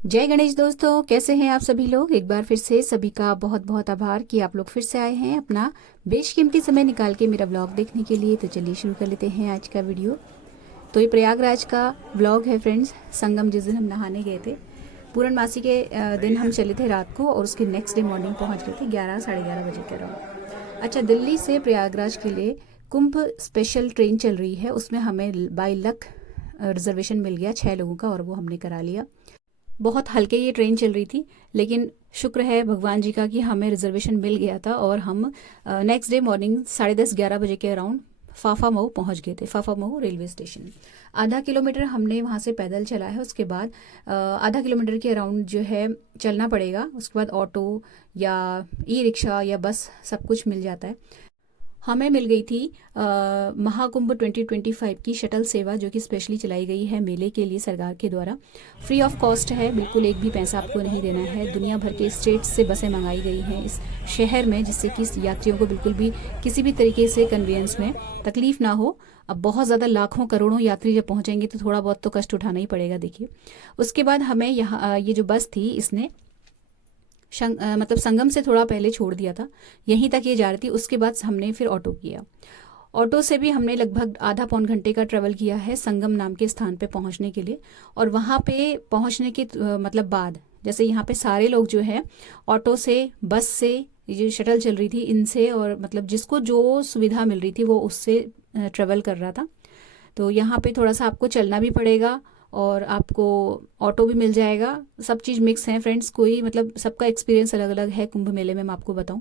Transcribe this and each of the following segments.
जय गणेश दोस्तों, कैसे हैं आप सभी लोग। एक बार फिर से सभी का बहुत बहुत आभार कि आप लोग फिर से आए हैं अपना बेशकीमती समय निकाल के मेरा व्लॉग देखने के लिए। तो चलिए शुरू कर लेते हैं आज का वीडियो। तो ये प्रयागराज का व्लॉग है फ्रेंड्स, संगम जिस दिन हम नहाने गए थे। पूर्णमासी के दिन हम चले थे रात को और उसके नेक्स्ट डे मॉर्निंग पहुंच गए थे 11 साढ़े 11 बजे के अराउंड। अच्छा, दिल्ली से प्रयागराज के लिए कुंभ स्पेशल ट्रेन चल रही है, उसमें हमें बाई लक रिजर्वेशन मिल गया 6 लोगों का और वो हमने करा लिया। बहुत हल्के ये ट्रेन चल रही थी, लेकिन शुक्र है भगवान जी का कि हमें रिजर्वेशन मिल गया था और हम नेक्स्ट डे मॉर्निंग 10:30-11 बजे के अराउंड फाफा मऊ पहुंच गए थे। फाफा मऊ रेलवे स्टेशन आधा किलोमीटर हमने वहां से पैदल चला है। उसके बाद आधा किलोमीटर के अराउंड जो है चलना पड़ेगा। उसके बाद ऑटो या ई रिक्शा या बस सब कुछ मिल जाता है। हमें मिल गई थी महाकुंभ 2025 की शटल सेवा, जो कि स्पेशली चलाई गई है मेले के लिए सरकार के द्वारा। फ्री ऑफ कॉस्ट है, बिल्कुल एक भी पैसा आपको नहीं देना है। दुनिया भर के स्टेट्स से बसें मंगाई गई हैं इस शहर में, जिससे कि यात्रियों को बिल्कुल भी किसी भी तरीके से कन्वीनियंस में तकलीफ ना हो। अब बहुत ज़्यादा लाखों करोड़ों यात्री जब पहुंचेंगे तो थोड़ा बहुत तो कष्ट उठाना ही पड़ेगा। देखिए, उसके बाद हमें यहाँ ये जो बस थी इसने मतलब संगम से थोड़ा पहले छोड़ दिया था, यहीं तक ये जा रही थी। उसके बाद हमने फिर ऑटो किया। ऑटो से भी हमने लगभग आधा पौन घंटे का ट्रेवल किया है संगम नाम के स्थान पे पहुंचने के लिए। और वहाँ पे पहुंचने के मतलब बाद, जैसे यहाँ पे सारे लोग जो है ऑटो से, बस से, ये जो शटल चल रही थी इनसे, और मतलब जिसको जो सुविधा मिल रही थी वो उससे ट्रेवल कर रहा था। तो यहाँ पे थोड़ा सा आपको चलना भी पड़ेगा और आपको ऑटो भी मिल जाएगा। सब चीज़ मिक्स है फ्रेंड्स, कोई मतलब सबका एक्सपीरियंस अलग अलग है कुंभ मेले में। मैं आपको बताऊं,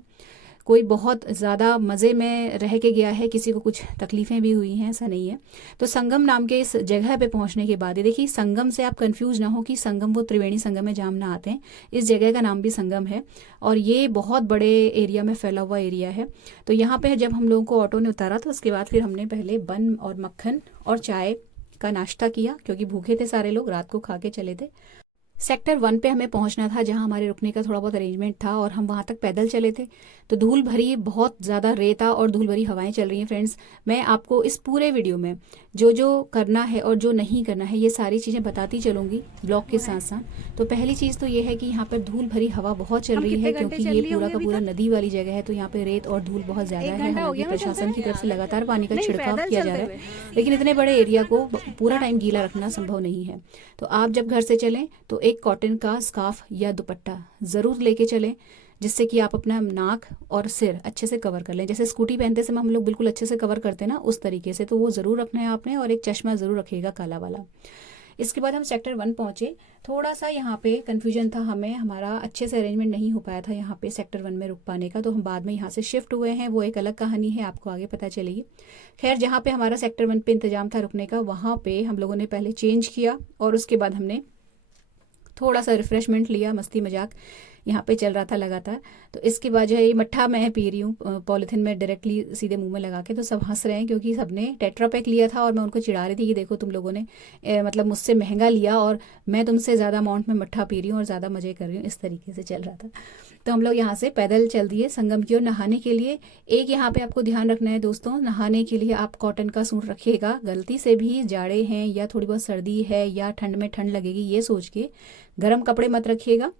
कोई बहुत ज़्यादा मज़े में रह के गया है, किसी को कुछ तकलीफ़ें भी हुई हैं, ऐसा नहीं है। तो संगम नाम के इस जगह पे पहुंचने के बाद, ये देखिए संगम से आप कंफ्यूज ना हो कि संगम वो त्रिवेणी संगम है जहाँ हम नहाते हैं। इस जगह का नाम भी संगम है और ये बहुत बड़े एरिया में फैला हुआ एरिया है। तो यहाँ पे जब हम लोगों को ऑटो ने उतारा तो उसके बाद फिर हमने पहले बन और मक्खन और चाय का नाश्ता किया, क्योंकि भूखे थे सारे लोग, रात को खा के चले थे। सेक्टर 1 पे हमें पहुंचना था, जहां हमारे रुकने का थोड़ा बहुत अरेंजमेंट था और हम वहां तक पैदल चले थे। तो धूल भरी, बहुत ज़्यादा रेता और धूल भरी हवाएं चल रही हैं फ्रेंड्स। मैं आपको इस पूरे वीडियो में जो जो करना है और जो नहीं करना है ये सारी चीज़ें बताती चलूंगी ब्लॉग के साथ साथ। तो पहली चीज़ तो ये है कि यहाँ पर धूल भरी हवा बहुत चल रही है, क्योंकि ये पूरा का पूरा नदी वाली जगह है। तो यहाँ पे रेत और धूल बहुत ज़्यादा है। हालांकि प्रशासन की तरफ से लगातार पानी का छिड़काव किया जा रहा है, लेकिन इतने बड़े एरिया को पूरा टाइम गीला रखना संभव नहीं है। तो आप जब घर से चलें तो एक कॉटन का स्कार्फ या दुपट्टा ज़रूर लेके चलें, जिससे कि आप अपना नाक और सिर अच्छे से कवर कर लें। जैसे स्कूटी पहनते समय हम लोग बिल्कुल अच्छे से कवर करते हैं ना, उस तरीके से। तो वो ज़रूर रखना है आपने, और एक चश्मा ज़रूर रखिएगा काला वाला। इसके बाद हम सेक्टर 1 पहुंचे। थोड़ा सा यहाँ पे कन्फ्यूजन था हमें, हमारा अच्छे से अरेंजमेंट नहीं हो पाया था यहाँ पे सेक्टर 1 में रुक पाने का। तो हम बाद में यहाँ से शिफ्ट हुए हैं, वो एक अलग कहानी है, आपको आगे पता चलेगी। खैर, जहाँ पे हमारा सेक्टर 1 पे इंतजाम था रुकने का, वहाँ पे हम लोगों ने पहले चेंज किया और उसके बाद हमने थोड़ा सा रिफ्रेशमेंट लिया। मस्ती मजाक यहाँ पे चल रहा था लगातार। तो इसके बाद जो है ये मट्ठा मैं पी रही हूँ पॉलिथीन में डायरेक्टली सीधे मुंह में लगा के। तो सब हंस रहे हैं क्योंकि सबने टेट्रा पैक लिया था और मैं उनको चिढ़ा रही थी कि देखो तुम लोगों ने मतलब मुझसे महंगा लिया और मैं तुमसे ज़्यादा अमाउंट में मट्ठा पी रही हूँ और ज़्यादा मज़े कर रही हूँ। इस तरीके से चल रहा था। तो हम लोग यहाँ से पैदल चल दिए संगम की ओर नहाने के लिए। एक यहाँ पे आपको ध्यान रखना है दोस्तों, नहाने के लिए आप कॉटन का सूट रखिएगा। गलती से भी जाड़े हैं या थोड़ी बहुत सर्दी है या ठंड में ठंड लगेगी ये सोच के गर्म कपड़े मत रखिएगा।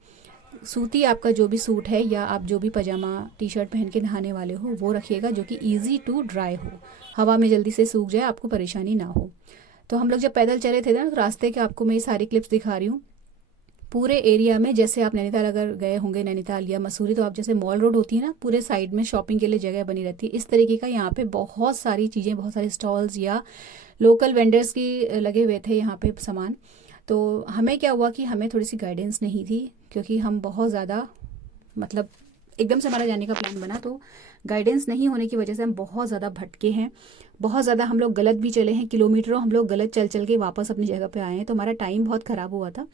सूती आपका जो भी सूट है या आप जो भी पजामा टी शर्ट पहन के नहाने वाले हो वो रखिएगा, जो कि इजी टू ड्राई हो, हवा में जल्दी से सूख जाए, आपको परेशानी ना हो। तो हम लोग जब पैदल चले थे ना, तो रास्ते के आपको मैं ये सारी क्लिप्स दिखा रही हूँ। पूरे एरिया में, जैसे आप नैनीताल अगर गए होंगे, नैनीताल या मसूरी, तो आप जैसे मॉल रोड होती है ना, पूरे साइड में शॉपिंग के लिए जगह बनी रहती है। इस तरीके का यहाँ पे बहुत सारी चीज़ें, बहुत सारे स्टॉल्स या लोकल वेंडर्स की लगे हुए थे यहाँ पे सामान। तो हमें क्या हुआ कि हमें थोड़ी सी गाइडेंस नहीं थी, क्योंकि हम बहुत ज़्यादा मतलब एकदम से हमारा जाने का प्लान बना, तो गाइडेंस नहीं होने की वजह से हम बहुत ज़्यादा भटके हैं। बहुत ज़्यादा हम लोग गलत भी चले हैं, किलोमीटरों हम लोग गलत चल चल के वापस अपनी जगह पे आए हैं। तो हमारा टाइम बहुत ख़राब हुआ था।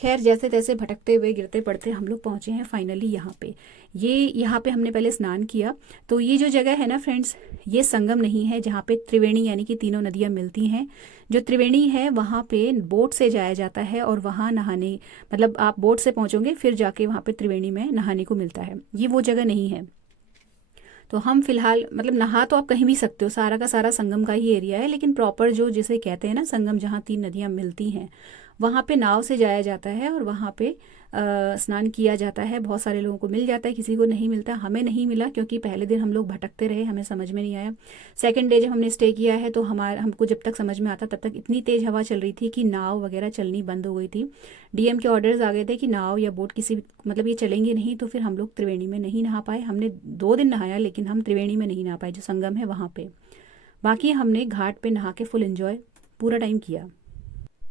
खैर, जैसे तैसे भटकते हुए गिरते पड़ते हम लोग पहुँचे हैं फाइनली यहाँ पे। यहाँ पे हमने पहले स्नान किया। तो ये जो जगह है ना फ्रेंड्स, ये संगम नहीं है जहाँ पे त्रिवेणी यानी कि तीनों नदियाँ मिलती हैं। जो त्रिवेणी है वहाँ पे बोट से जाया जाता है और वहाँ नहाने, मतलब आप बोट से पहुँचोगे फिर जाके वहाँ पे त्रिवेणी में नहाने को मिलता है। ये वो जगह नहीं है। तो हम फिलहाल मतलब नहा तो आप कहीं भी सकते हो, सारा का सारा संगम का ही एरिया है, लेकिन प्रॉपर जो जिसे कहते हैं ना संगम, जहाँ तीन नदियाँ मिलती हैं, वहाँ पे नाव से जाया जाता है और वहाँ पे स्नान किया जाता है। बहुत सारे लोगों को मिल जाता है, किसी को नहीं मिलता। हमें नहीं मिला क्योंकि पहले दिन हम लोग भटकते रहे, हमें समझ में नहीं आया। सेकंड डे जब हमने स्टे किया है तो हमको जब तक समझ में आता तब तक इतनी तेज़ हवा चल रही थी कि नाव वगैरह चलनी बंद हो गई थी। डीएम के ऑर्डर्स आ गए थे कि नाव या बोट किसी मतलब ये चलेंगे नहीं। तो फिर हम लोग त्रिवेणी में नहीं नहा पाए। हमने 2 दिन नहाया लेकिन हम त्रिवेणी में नहीं नहा पाए, जो संगम है वहाँ पे। बाकी हमने घाट पे नहा के फुल एंजॉय पूरा टाइम किया।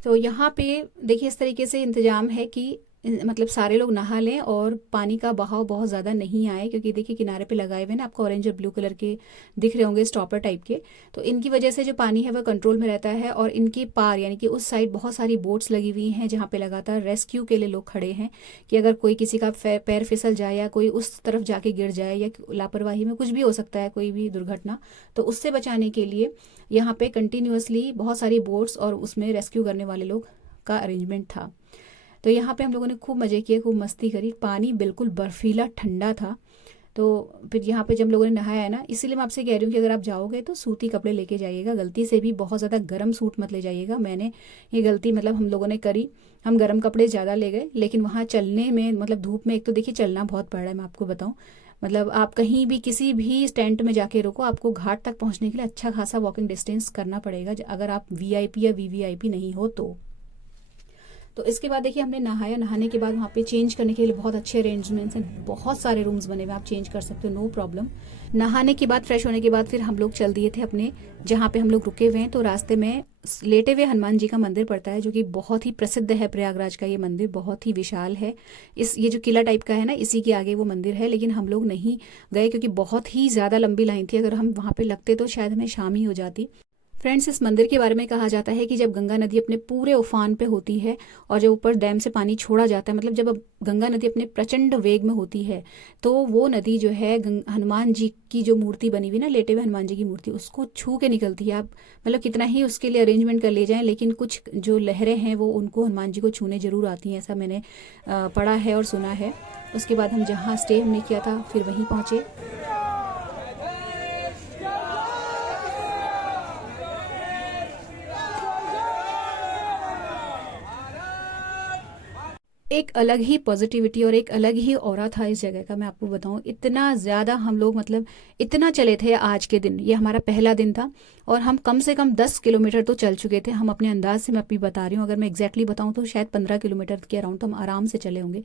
तो यहाँ पे देखिए इस तरीके से इंतज़ाम है कि मतलब सारे लोग नहा लें और पानी का बहाव बहुत ज़्यादा नहीं आए, क्योंकि देखिए किनारे पे लगाए हुए ना आपको ऑरेंज और ब्लू कलर के दिख रहे होंगे स्टॉपर टाइप के। तो इनकी वजह से जो पानी है वह कंट्रोल में रहता है। और इनके पार यानी कि उस साइड बहुत सारी बोट्स लगी हुई हैं जहाँ पे लगातार रेस्क्यू के लिए लोग खड़े हैं कि अगर कोई किसी का पैर फिसल जाए या कोई उस तरफ जाके गिर जाए या लापरवाही में कुछ भी हो सकता है, कोई भी दुर्घटना, तो उससे बचाने के लिए यहाँ पे कंटिन्यूअसली बहुत सारी बोट्स और उसमें रेस्क्यू करने वाले लोग का अरेंजमेंट था। तो यहाँ पे हम लोगों ने खूब मज़े किए, खूब मस्ती करी। पानी बिल्कुल बर्फीला ठंडा था। तो फिर यहाँ पे जब लोगों ने नहाया है ना, इसीलिए मैं आपसे कह रही हूँ कि अगर आप जाओगे तो सूती कपड़े लेके जाइएगा। गलती से भी बहुत ज़्यादा गर्म सूट मत ले जाइएगा। मैंने ये गलती मतलब हम लोगों ने करी, हम गर्म कपड़े ज़्यादा ले गए। लेकिन वहाँ चलने में मतलब धूप में एक तो देखिए चलना बहुत पड़ रहा है, मैं आपको बताऊँ। मतलब आप कहीं भी किसी भी टेंट में जाके रुको, आपको घाट तक पहुँचने के लिए अच्छा खासा वॉकिंग डिस्टेंस करना पड़ेगा अगर आप वीआईपी या वीवीआईपी नहीं हो तो इसके बाद देखिए हमने नहाया। नहाने के बाद वहाँ पे चेंज करने के लिए बहुत अच्छे अरेंजमेंट्स हैं, बहुत सारे रूम्स बने हुए, आप चेंज कर सकते हो, नो प्रॉब्लम। नहाने के बाद फ्रेश होने के बाद फिर हम लोग चल दिए थे अपने जहाँ पे हम लोग रुके हुए हैं। तो रास्ते में लेटे हुए हनुमान जी का मंदिर पड़ता है, जो कि बहुत ही प्रसिद्ध है। प्रयागराज का ये मंदिर बहुत ही विशाल है। ये जो किला टाइप का है ना, इसी के आगे वो मंदिर है। लेकिन हम लोग नहीं गए क्योंकि बहुत ही ज़्यादा लंबी लाइन थी। अगर हम वहाँ पे लगते तो शायद हमें शाम ही हो जाती। फ्रेंड्स, इस मंदिर के बारे में कहा जाता है कि जब गंगा नदी अपने पूरे उफान पे होती है और जब ऊपर डैम से पानी छोड़ा जाता है, मतलब जब अब गंगा नदी अपने प्रचंड वेग में होती है, तो वो नदी जो है हनुमान जी की जो मूर्ति बनी हुई ना, लेटे हुए हनुमान जी की मूर्ति, उसको छू के निकलती है। आप मतलब कितना ही उसके लिए अरेंजमेंट कर ले जाएं, लेकिन कुछ जो लहरें हैं वो उनको हनुमान जी को छूने जरूर आती हैं, ऐसा मैंने पढ़ा है और सुना है। उसके बाद हम जहाँ स्टे हमने किया था फिर वहीं पहुँचे। एक अलग ही पॉजिटिविटी और एक अलग ही ऑरा था इस जगह का, मैं आपको बताऊं। इतना ज़्यादा हम लोग मतलब इतना चले थे आज के दिन, ये हमारा पहला दिन था और हम कम से कम 10 किलोमीटर तो चल चुके थे। हम अपने अंदाज से मैं अभी बता रही हूँ, अगर मैं एग्जैक्टली बताऊँ तो शायद 15 किलोमीटर के अराउंड तो हम आराम से चले होंगे।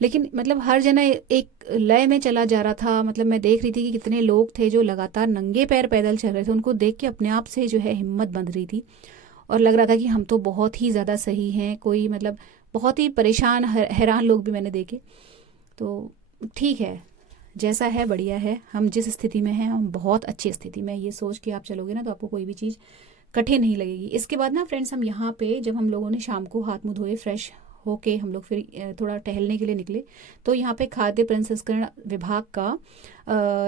लेकिन मतलब हर जना एक लय में चला जा रहा था। मतलब मैं देख रही थी कि कितने लोग थे जो लगातार नंगे पैर पैदल चल रहे थे। उनको देख के अपने आप से जो है हिम्मत बंध रही थी और लग रहा था कि हम तो बहुत ही ज़्यादा सही हैं। कोई मतलब बहुत ही परेशान हैरान लोग भी मैंने देखे। तो ठीक है, जैसा है बढ़िया है। हम जिस स्थिति में हैं हम बहुत अच्छी स्थिति में, ये सोच के आप चलोगे ना तो आपको कोई भी चीज़ कठिन नहीं लगेगी। इसके बाद ना फ्रेंड्स, हम यहाँ पे जब हम लोगों ने शाम को हाथ मुँह धोए, फ्रेश होके हम लोग फिर थोड़ा टहलने के लिए निकले। तो यहाँ पे खाद्य प्रसंस्करण विभाग का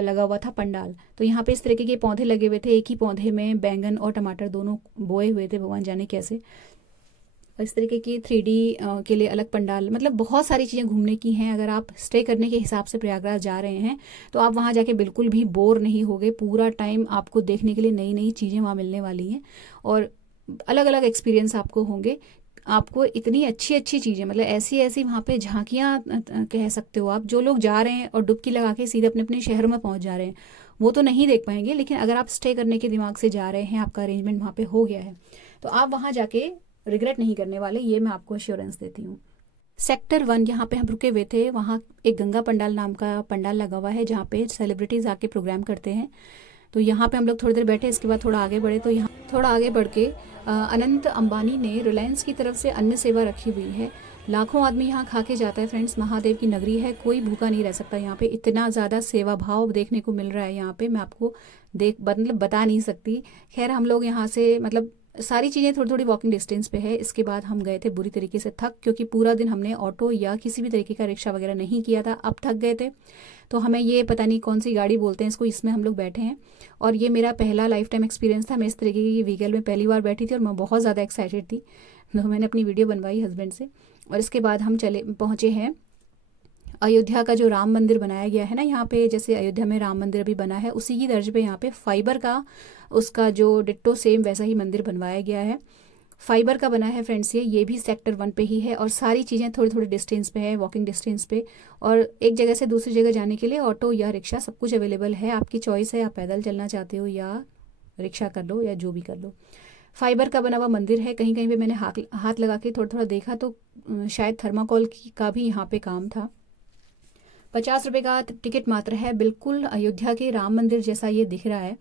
लगा हुआ था पंडाल। तो यहाँ पे इस तरीके के पौधे लगे हुए थे। एक ही पौधे में बैंगन और टमाटर दोनों बोए हुए थे, भगवान जाने कैसे। इस तरीके की 3D के लिए अलग पंडाल, मतलब बहुत सारी चीज़ें घूमने की हैं। अगर आप स्टे करने के हिसाब से प्रयागराज जा रहे हैं तो आप वहाँ जाके बिल्कुल भी बोर नहीं होगे। पूरा टाइम आपको देखने के लिए नई नई चीज़ें वहाँ मिलने वाली हैं और अलग अलग एक्सपीरियंस आपको होंगे। आपको इतनी अच्छी अच्छी चीज़ें, मतलब ऐसी ऐसी वहाँ पे झांकियाँ कह सकते हो आप। जो लोग जा रहे हैं और डुबकी लगा के सीधे अपने अपने शहरों में पहुँच जा रहे हैं वो तो नहीं देख पाएंगे। लेकिन अगर आप स्टे करने के दिमाग से जा रहे हैं, आपका अरेंजमेंट वहाँ पे हो गया है, तो आप वहाँ जाके रिग्रेट नहीं करने वाले, ये मैं आपको एश्योरेंस देती हूँ। सेक्टर 1 यहाँ पे हम रुके हुए थे। वहाँ एक गंगा पंडाल नाम का पंडाल लगा हुआ है जहाँ पे सेलिब्रिटीज़ आके प्रोग्राम करते हैं। तो यहाँ पे हम लोग थोड़ी देर बैठे। इसके बाद थोड़ा आगे बढ़े तो यहाँ थोड़ा आगे बढ़ के अनंत अंबानी ने रिलायंस की तरफ से अन्न सेवा रखी हुई है। लाखों आदमी यहाँ खा के जाता है फ्रेंड्स। महादेव की नगरी है, कोई भूखा नहीं रह सकता यहाँ पे। इतना ज़्यादा सेवा भाव देखने को मिल रहा है यहाँ पे, मैं आपको मतलब बता नहीं सकती। खैर, हम लोग यहाँ से मतलब सारी चीज़ें थोड़ी थोड़ी वॉकिंग डिस्टेंस पे है। इसके बाद हम गए थे बुरी तरीके से थक, क्योंकि पूरा दिन हमने ऑटो या किसी भी तरीके का रिक्शा वगैरह नहीं किया था। अब थक गए थे तो हमें ये पता नहीं कौन सी गाड़ी बोलते हैं इसको, इसमें हम लोग बैठे हैं। और ये मेरा पहला लाइफ टाइम एक्सपीरियंस था। मैं इस तरीके की व्हीकल में पहली बार बैठी थी और मैं बहुत ज़्यादा एक्साइटेड थी। तो मैंने अपनी वीडियो बनवाई हस्बैंड से। और इसके बाद हम पहुँचे हैं अयोध्या का जो राम मंदिर बनाया गया है ना यहाँ पे, जैसे अयोध्या में राम मंदिर अभी बना है उसी की दर्ज पे यहाँ पे फाइबर का उसका जो डिट्टो सेम वैसा ही मंदिर बनवाया गया है। फाइबर का बना है फ्रेंड्स, ये भी सेक्टर 1 पे ही है और सारी चीज़ें थोड़ी थोड़ी डिस्टेंस पे है, वॉकिंग डिस्टेंस पे। और एक जगह से दूसरी जगह जाने के लिए ऑटो या रिक्शा सब कुछ अवेलेबल है, आपकी चॉइस है, आप पैदल चलना चाहते हो या रिक्शा कर लो या जो भी कर लो। फाइबर का बना हुआ मंदिर है, कहीं कहीं पे मैंने हाथ हाथ लगा के थोड़ा थोड़ा देखा तो शायद थर्माकोल का भी यहाँ पे काम था। 50 रुपये का टिकट मात्र है, बिल्कुल अयोध्या के राम मंदिर जैसा ये दिख रहा है।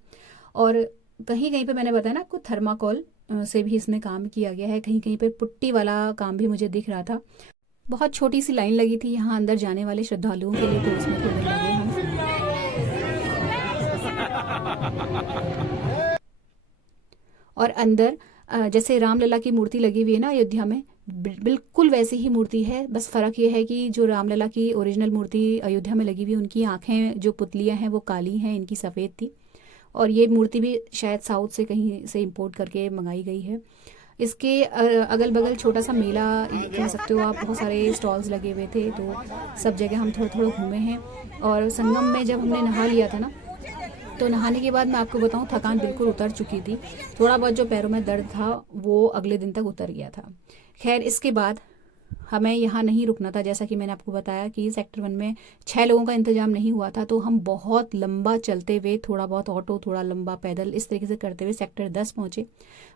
और कहीं कहीं पे मैंने बताया ना आपको, थर्माकोल से भी इसमें काम किया गया है, कहीं कहीं पे पुट्टी वाला काम भी मुझे दिख रहा था। बहुत छोटी सी लाइन लगी थी यहाँ अंदर जाने वाले श्रद्धालुओं के लिए, तो उसमें थोड़े लगे हम। और अंदर जैसे रामलला की मूर्ति लगी हुई है ना अयोध्या में, बिल्कुल वैसी ही मूर्ति है। बस फ़र्क ये है कि जो रामलला की ओरिजिनल मूर्ति अयोध्या में लगी हुई, उनकी आंखें जो पुतलियाँ हैं वो काली हैं, इनकी सफ़ेद थी। और ये मूर्ति भी शायद साउथ से कहीं से इंपोर्ट करके मंगाई गई है। इसके अगल बगल छोटा सा मेला कह सकते हो आप, बहुत सारे स्टॉल्स लगे हुए थे, तो सब जगह हम थोड़ा थोड़ा घूमे हैं। और संगम में जब हमने नहा लिया था ना, तो नहाने के बाद मैं आपको बताऊं, थकान बिल्कुल उतर चुकी थी। थोड़ा बहुत जो पैरों में दर्द था वो अगले दिन तक उतर गया था। खैर, इसके बाद हमें यहाँ नहीं रुकना था, जैसा कि मैंने आपको बताया कि सेक्टर 1 में 6 लोगों का इंतजाम नहीं हुआ था, तो हम बहुत लंबा चलते हुए, थोड़ा बहुत ऑटो, थोड़ा लंबा पैदल, इस तरीके से करते हुए सेक्टर 10 पहुँचे।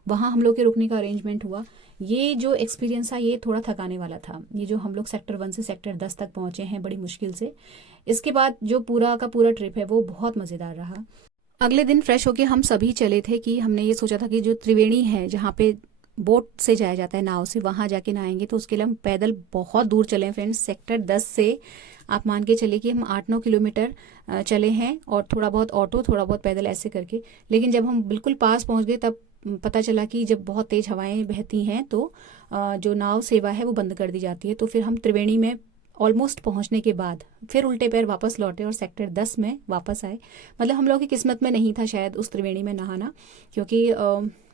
वहाँ हम लोग के रुकने का अरेंजमेंट हुआ। ये जो एक्सपीरियंस था ये थोड़ा थकाने वाला था, ये जो हम लोग सेक्टर 1 से सेक्टर 10 तक पहुँचे हैं बड़ी मुश्किल से। इसके बाद जो पूरा का पूरा ट्रिप है वो बहुत मज़ेदार रहा। अगले दिन फ्रेश होके हम सभी चले थे कि हमने ये सोचा था कि जो त्रिवेणी है, जहाँ पे बोट से जाया जाता है, नाव से, वहाँ जाके नहाएंगे। तो उसके लिए हम पैदल बहुत दूर चले फ्रेंड्स। सेक्टर 10 से आप मान के चले कि हम 8-9 किलोमीटर चले हैं, और थोड़ा बहुत ऑटो, थोड़ा बहुत पैदल, ऐसे करके। लेकिन जब हम बिल्कुल पास पहुँच गए तब पता चला कि जब बहुत तेज़ हवाएं बहती हैं तो जो नाव सेवा है वो बंद कर दी जाती है। तो फिर हम त्रिवेणी में ऑलमोस्ट पहुंचने के बाद फिर उल्टे पैर वापस लौटे और सेक्टर 10 में वापस आए। मतलब हम लोग की किस्मत में नहीं था शायद उस त्रिवेणी में नहाना, क्योंकि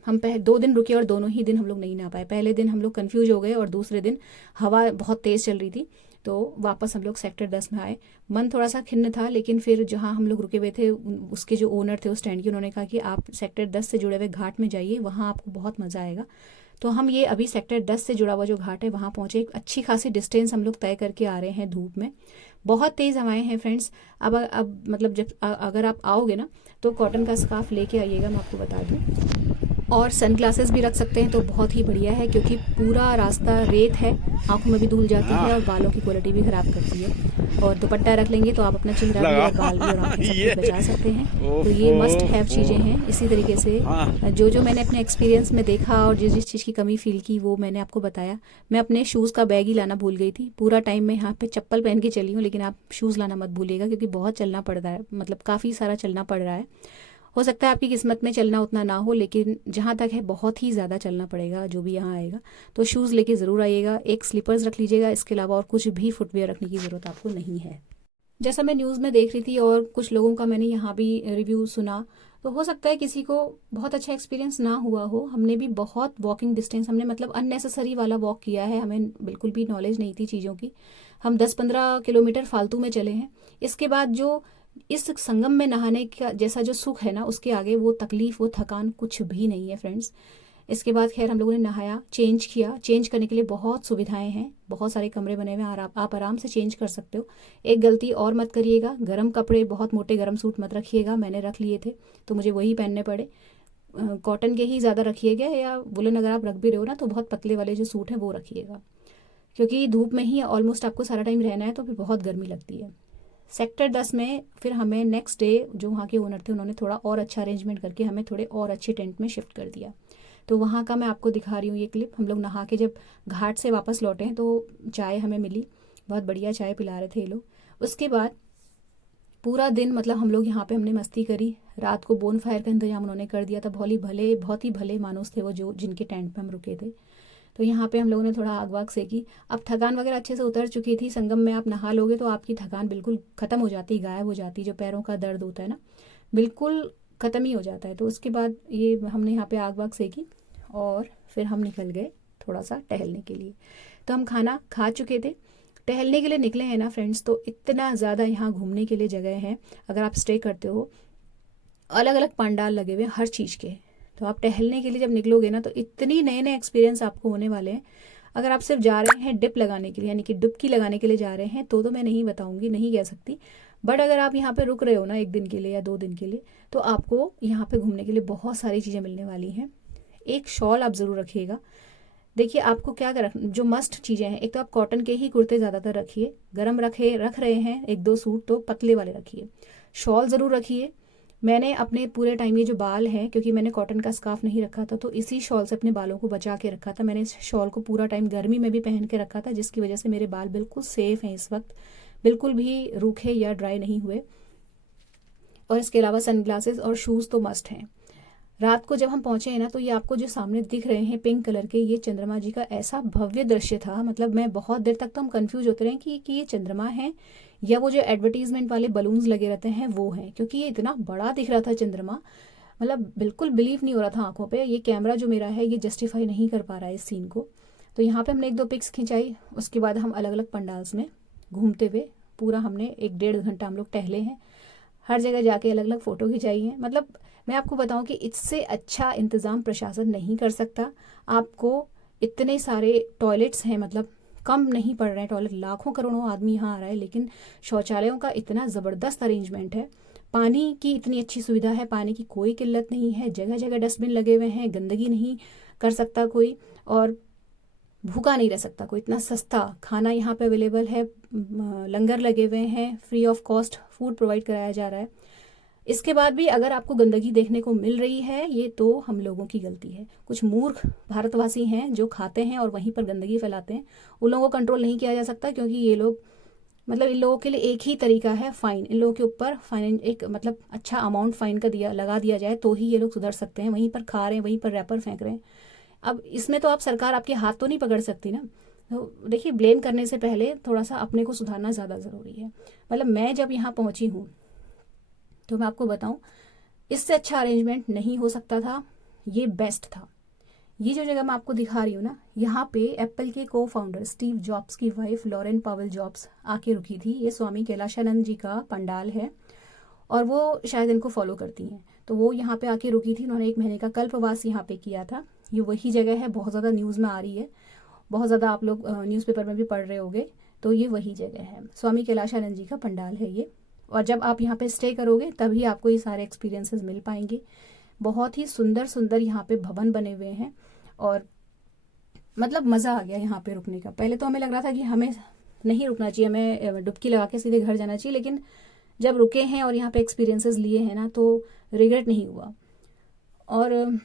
हम 2 दिन रुके और दोनों ही दिन हम लोग नहीं नहा पाए। पहले दिन हम लोग कंफ्यूज हो गए और दूसरे दिन हवा बहुत तेज़ चल रही थी, तो वापस हम लोग सेक्टर 10 में आए। मन थोड़ा सा खिन्न था, लेकिन फिर जहाँ हम लोग रुके हुए थे उसके जो ओनर थे उस स्टैंड के, उन्होंने कहा कि आप सेक्टर 10 से जुड़े हुए घाट में जाइए, वहाँ आपको बहुत मज़ा आएगा। तो हम ये अभी सेक्टर 10 से जुड़ा हुआ जो घाट है वहाँ पहुँचे। एक अच्छी खासी डिस्टेंस हम लोग तय करके आ रहे हैं धूप में। बहुत तेज़ हवाएं हैं फ्रेंड्स। अब मतलब जब अगर आप आओगे ना तो कॉटन का स्कार्फ लेके आइएगा, मैं आपको बता दूँ। और सनग्लासेस भी रख सकते हैं तो बहुत ही बढ़िया है, क्योंकि पूरा रास्ता रेत है, आंखों में भी धूल जाती है और बालों की क्वालिटी भी ख़राब करती है। और दुपट्टा रख लेंगे तो आप अपना चेहरा भी और बाल भी और आंखें सब कुछ बचा सकते हैं। तो ये मस्ट हैव चीज़ें हैं। इसी तरीके से जो मैंने अपने एक्सपीरियंस में देखा और जिस चीज़ की कमी फील की वो मैंने आपको बताया। मैं अपने शूज़ का बैग ही लाना भूल गई थी। पूरा टाइम मैं यहाँ पे चप्पल पहन के चली हूँ, लेकिन आप शूज़ लाना मत भूलिएगा, क्योंकि बहुत चलना पड़ रहा है, मतलब काफ़ी सारा चलना पड़ रहा है। हो सकता है आपकी किस्मत में चलना उतना ना हो, लेकिन जहाँ तक है बहुत ही ज़्यादा चलना पड़ेगा जो भी यहाँ आएगा। तो शूज़ लेके ज़रूर आइएगा, एक स्लीपर्स रख लीजिएगा, इसके अलावा और कुछ भी फुटवेयर रखने की ज़रूरत आपको नहीं है। जैसा मैं न्यूज़ में देख रही थी और कुछ लोगों का मैंने यहाँ भी रिव्यू सुना, तो हो सकता है किसी को बहुत अच्छा एक्सपीरियंस ना हुआ हो। हमने भी बहुत वॉकिंग डिस्टेंस, हमने मतलब अननेसेसरी वाला वॉक किया है, हमें बिल्कुल भी नॉलेज नहीं थी चीज़ों की। हम 10-15 किलोमीटर फालतू में चले हैं। इसके बाद जो इस संगम में नहाने का जैसा जो सुख है ना, उसके आगे वो तकलीफ, वो थकान कुछ भी नहीं है फ्रेंड्स। इसके बाद खैर हम लोगों ने नहाया, चेंज किया। चेंज करने के लिए बहुत सुविधाएं हैं, बहुत सारे कमरे बने हुए हैं, आप आराम से चेंज कर सकते हो। एक गलती और मत करिएगा, गर्म कपड़े, बहुत मोटे गर्म सूट मत रखिएगा। मैंने रख लिए थे तो मुझे वही पहनने पड़े। कॉटन के ही ज़्यादा रखिएगा, या वुलन अगर आप रख भी रहे हो ना तो बहुत पतले वाले जो सूट हैं वो रखिएगा, क्योंकि धूप में ही ऑलमोस्ट आपको सारा टाइम रहना है, तो फिर बहुत गर्मी लगती है। सेक्टर 10 में फिर हमें नेक्स्ट डे जो वहाँ के ओनर थे उन्होंने थोड़ा और अच्छा अरेंजमेंट करके हमें थोड़े और अच्छे टेंट में शिफ्ट कर दिया। तो वहाँ का मैं आपको दिखा रही हूँ ये क्लिप। हम लोग नहा के जब घाट से वापस लौटे हैं तो चाय हमें मिली, बहुत बढ़िया चाय पिला रहे थे ये लोग। उसके बाद पूरा दिन मतलब हम लोग यहाँ पे हमने मस्ती करी। रात को बोन फायर का इंतजाम उन्होंने कर दिया था। बहुत ही भले मानुस थे वो जो जिनके टेंट पे हम रुके थे। तो यहाँ पे हम लोगों ने थोड़ा आग वाग सेकी। अब थकान वगैरह अच्छे से उतर चुकी थी। संगम में आप नहा लोगे तो आपकी थकान बिल्कुल ख़त्म हो जाती, गायब हो जाती। जो पैरों का दर्द होता है ना, बिल्कुल ख़त्म ही हो जाता है। तो उसके बाद ये हमने यहाँ पे आग वाग सेकी और फिर हम निकल गए थोड़ा सा टहलने के लिए। तो हम खाना खा चुके थे, टहलने के लिए निकले हैं ना फ्रेंड्स। तो इतना ज़्यादा यहाँ घूमने के लिए जगह है। अगर आप स्टे करते हो, अलग अलग पंडाल लगे हुए हैं हर चीज़ के। तो आप टहलने के लिए जब निकलोगे ना, तो इतनी नए नए एक्सपीरियंस आपको होने वाले हैं। अगर आप सिर्फ जा रहे हैं डिप लगाने के लिए, यानी कि डुबकी लगाने के लिए जा रहे हैं, तो मैं नहीं बताऊंगी, नहीं कह सकती। बट अगर आप यहाँ पे रुक रहे हो ना 1 दिन के लिए या 2 दिन के लिए, तो आपको यहाँ पे घूमने के लिए बहुत सारी चीज़ें मिलने वाली हैं। एक शॉल आप ज़रूर रखिएगा। देखिए आपको क्या कर जो मस्ट चीज़ें हैं, एक तो आप कॉटन के ही कुर्ते ज़्यादातर रखिए, गरम रख रहे हैं 1-2 सूट तो पतले वाले रखिए। शॉल ज़रूर रखिए। मैंने अपने पूरे टाइम ये जो बाल हैं, क्योंकि मैंने कॉटन का स्कार्फ नहीं रखा था, तो इसी शॉल से अपने बालों को बचा के रखा था। मैंने इस शॉल को पूरा टाइम गर्मी में भी पहन के रखा था, जिसकी वजह से मेरे बाल बिल्कुल सेफ़ हैं इस वक्त, बिल्कुल भी रूखे या ड्राई नहीं हुए। और इसके अलावा सनग्लासेस और शूज़ तो मस्ट हैं। रात को जब हम पहुंचे हैं ना, तो ये आपको जो सामने दिख रहे हैं पिंक कलर के, ये चंद्रमा जी का ऐसा भव्य दृश्य था। मतलब मैं बहुत देर तक तो हम कंफ्यूज होते रहे कि ये चंद्रमा है या वो जो एडवर्टीजमेंट वाले बलून्स लगे रहते हैं वो हैं, क्योंकि ये इतना बड़ा दिख रहा था चंद्रमा। मतलब बिल्कुल बिलीव नहीं हो रहा था आंखों पे। ये कैमरा जो मेरा है ये जस्टिफाई नहीं कर पा रहा है इस सीन को। तो यहाँ पे हमने 1-2 पिक्स खिंचाई। उसके बाद हम अलग अलग पंडाल्स में घूमते हुए पूरा हमने 1-1.5 घंटा हम लोग टहले हैं। हर जगह जाके अलग अलग फ़ोटो खिंचाई हैं। मतलब मैं आपको बताऊं कि इससे अच्छा इंतज़ाम प्रशासन नहीं कर सकता। आपको इतने सारे टॉयलेट्स हैं, मतलब कम नहीं पड़ रहे हैं टॉयलेट, लाखों करोड़ों आदमी यहाँ आ रहा है, लेकिन शौचालयों का इतना ज़बरदस्त अरेंजमेंट है। पानी की इतनी अच्छी सुविधा है, पानी की कोई किल्लत नहीं है, जगह जगह डस्टबिन लगे हुए हैं, गंदगी नहीं कर सकता कोई, और भूखा नहीं रह सकता कोई। इतना सस्ता खाना यहाँ पे अवेलेबल है, लंगर लगे हुए हैं, free of cost food provide कराया जा रहा है। इसके बाद भी अगर आपको गंदगी देखने को मिल रही है, ये तो हम लोगों की गलती है। कुछ मूर्ख भारतवासी हैं जो खाते हैं और वहीं पर गंदगी फैलाते हैं। उन लोगों को कंट्रोल नहीं किया जा सकता, क्योंकि ये लोग, मतलब इन लोगों के लिए एक ही तरीका है, फाइन। इन लोगों के ऊपर फाइन, एक मतलब अच्छा अमाउंट फाइन का लगा दिया जाए, तो ही ये लोग सुधर सकते हैं। वहीं पर खा रहे हैं, वहीं पर रैपर फेंक रहे हैं। अब इसमें तो आप सरकार आपके हाथ तो नहीं पकड़ सकती ना। तो देखिए, ब्लेम करने से पहले थोड़ा सा अपने को सुधारना ज़्यादा ज़रूरी है। मतलब मैं जब यहाँ पहुँची हूँ, तो मैं आपको बताऊं, इससे अच्छा अरेंजमेंट नहीं हो सकता था। ये बेस्ट था। ये जो जगह मैं आपको दिखा रही हूँ ना, यहाँ पे एप्पल के को फाउंडर स्टीव जॉब्स की वाइफ लॉरेन पावेल जॉब्स आके रुकी थी। ये स्वामी कैलाशानंद जी का पंडाल है और वो शायद इनको फॉलो करती हैं। तो वो यहाँ पे आके रुकी थी। उन्होंने 1 महीने का कल्पवास यहाँ पे किया था। ये वही जगह है, बहुत ज़्यादा न्यूज़ में आ रही है, बहुत ज़्यादा आप लोग न्यूज़पेपर में भी पढ़ रहे होंगे। तो ये वही जगह है, स्वामी कैलाशानंद जी का पंडाल है ये। और जब आप यहाँ पे स्टे करोगे तभी आपको ये सारे एक्सपीरियंसेस मिल पाएंगे। बहुत ही सुंदर सुंदर यहाँ पे भवन बने हुए हैं और मतलब मज़ा आ गया यहाँ पे रुकने का। पहले तो हमें लग रहा था कि हमें नहीं रुकना चाहिए, हमें डुबकी लगा के सीधे घर जाना चाहिए, लेकिन जब रुके हैं और यहाँ पे एक्सपीरियंसेस लिए हैं ना, तो रिग्रेट नहीं हुआ। और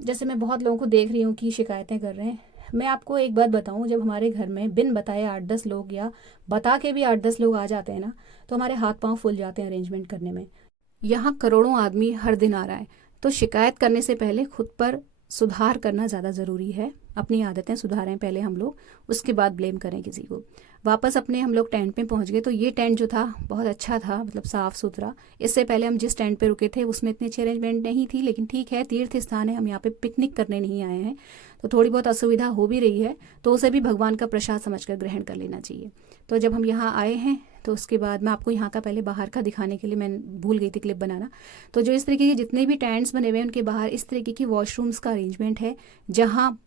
जैसे मैं बहुत लोगों को देख रही हूँ कि शिकायतें कर रहे हैं, मैं आपको एक बात बताऊं, जब हमारे घर में बिन बताए 8-10 लोग या बता के भी 8-10 लोग आ जाते हैं ना, तो हमारे हाथ पांव फूल जाते हैं अरेंजमेंट करने में। यहाँ करोड़ों आदमी हर दिन आ रहा है, तो शिकायत करने से पहले खुद पर सुधार करना ज़्यादा ज़रूरी है। अपनी आदतें सुधारें पहले हम लोग, उसके बाद ब्लेम करें किसी को। वापस अपने हम लोग टेंट में पहुंच गए। तो ये टेंट जो था बहुत अच्छा था, मतलब साफ़ सुथरा। इससे पहले हम जिस टेंट पे रुके थे उसमें इतनी अच्छी अरेंजमेंट नहीं थी, लेकिन ठीक है, तीर्थ स्थान है, हम यहाँ पे पिकनिक करने नहीं आए हैं, तो थोड़ी बहुत असुविधा हो भी रही है, तो उसे भी भगवान का प्रसाद समझकर ग्रहण कर लेना चाहिए। तो जब हम यहाँ आए हैं, तो उसके बाद मैं आपको यहाँ का पहले बाहर का दिखाने के लिए मैं भूल गई थी क्लिप बनाना। तो जो इस तरीके के जितने भी टेंट्स बने हुए हैं उनके बाहर इस तरीके की वॉशरूम्स का अरेंजमेंट है, जहाँ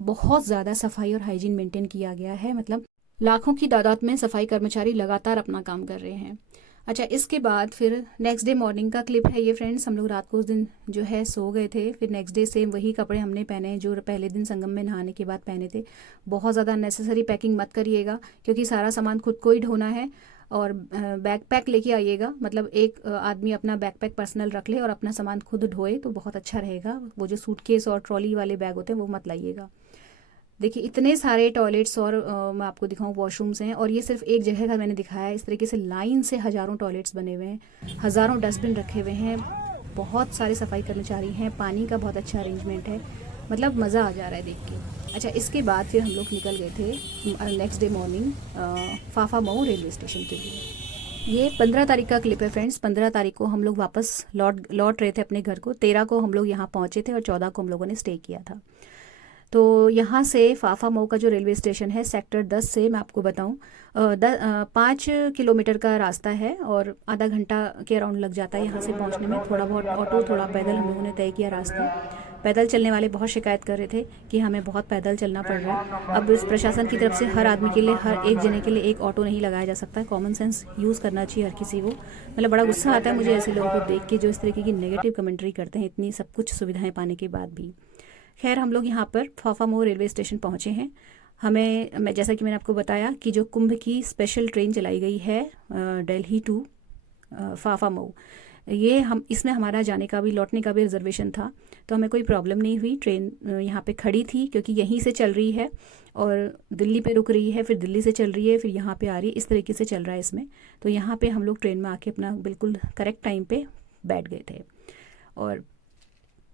बहुत ज़्यादा सफाई और हाइजीन मेंटेन किया गया है। मतलब लाखों की तादाद में सफाई कर्मचारी लगातार अपना काम कर रहे हैं। अच्छा, इसके बाद फिर नेक्स्ट डे मॉर्निंग का क्लिप है ये फ्रेंड्स। हम लोग रात को उस दिन जो है सो गए थे, फिर नेक्स्ट डे सेम वही कपड़े हमने पहने जो पहले दिन संगम में नहाने के बाद पहने थे। बहुत ज़्यादा अननेसेसरी पैकिंग मत करिएगा, क्योंकि सारा सामान खुद को ही ढोना है। और बैकपैक लेके आइएगा, मतलब एक आदमी अपना बैकपैक पर्सनल रख ले और अपना सामान खुद ढोए तो बहुत अच्छा रहेगा। वो जो सूटकेस और ट्रॉली वाले बैग होते हैं वो मत लाइएगा। देखिए, इतने सारे टॉयलेट्स और मैं आपको दिखाऊं वॉशरूम्स हैं, और ये सिर्फ एक जगह का मैंने दिखाया है। इस तरीके से लाइन से हज़ारों टॉयलेट्स बने हुए हैं, हज़ारों डस्टबिन रखे हुए हैं, बहुत सारे सफाई कर्मचारी हैं, पानी का बहुत अच्छा अरेंजमेंट है। मतलब मज़ा आ जा रहा है देख के। अच्छा, इसके बाद फिर हम लोग निकल गए थे नेक्स्ट डे मॉर्निंग फाफा मऊ रेलवे स्टेशन के लिए। ये 15 तारीख का क्लिप है फ्रेंड्स। 15 तारीख को हम लोग वापस लौट रहे थे अपने घर को। 13 को हम लोग यहाँ पहुँचे थे और 14 को हम लोगों ने स्टे किया था। तो यहाँ से फाफा मऊ का जो रेलवे स्टेशन है सेक्टर 10 से मैं आपको बताऊँ 5 किलोमीटर का रास्ता है और आधा घंटा के अराउंड लग जाता है यहाँ से पहुँचने में। थोड़ा बहुत ऑटो, थोड़ा पैदल हम लोगों ने तय किया रास्ता। पैदल चलने वाले बहुत शिकायत कर रहे थे कि हमें बहुत पैदल चलना पड़ रहा है। अब इस प्रशासन की तरफ से हर आदमी के लिए, हर एक जने के लिए एक ऑटो नहीं लगाया जा सकता है। कॉमन सेंस यूज़ करना चाहिए हर किसी को। मतलब बड़ा गुस्सा आता है मुझे ऐसे लोगों को देख के जो इस तरीके की नेगेटिव कमेंट्री करते हैं इतनी सब कुछ सुविधाएं पाने के बाद भी। खैर, हम लोग यहाँ पर फाफामऊ रेलवे स्टेशन पहुँचे हैं। मैं जैसा कि मैंने आपको बताया कि जो कुंभ की स्पेशल ट्रेन चलाई गई है दिल्ली टू फाफामऊ, ये हम इसमें हमारा जाने का भी लौटने का भी रिजर्वेशन था, तो हमें कोई प्रॉब्लम नहीं हुई। ट्रेन यहाँ पे खड़ी थी क्योंकि यहीं से चल रही है और दिल्ली पे रुक रही है, फिर दिल्ली से चल रही है, फिर यहाँ पे आ रही है, इस तरीके से चल रहा है इसमें। तो यहाँ पे हम लोग ट्रेन में आके अपना बिल्कुल करेक्ट टाइम पे बैठ गए थे और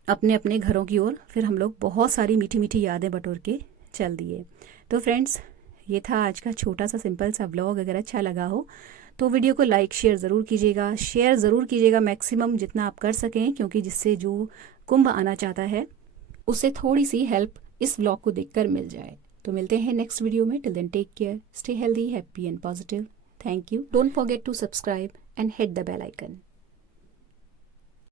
अपने अपने घरों की ओर फिर हम लोग बहुत सारी मीठी मीठी यादें बटोर के चल दिए। तो फ्रेंड्स, ये था आज का छोटा सा सिंपल सा व्लॉग। अगर अच्छा लगा हो तो वीडियो को लाइक शेयर ज़रूर कीजिएगा, शेयर ज़रूर कीजिएगा मैक्सिमम जितना आप कर सकें, क्योंकि जिससे जो कुंभ आना चाहता है उससे थोड़ी सी हेल्प इस व्लॉग को देखकर मिल जाए। तो मिलते हैं नेक्स्ट वीडियो में। Till then take care, stay healthy, happy and positive. Thank you. Don't forget to subscribe and hit the bell icon.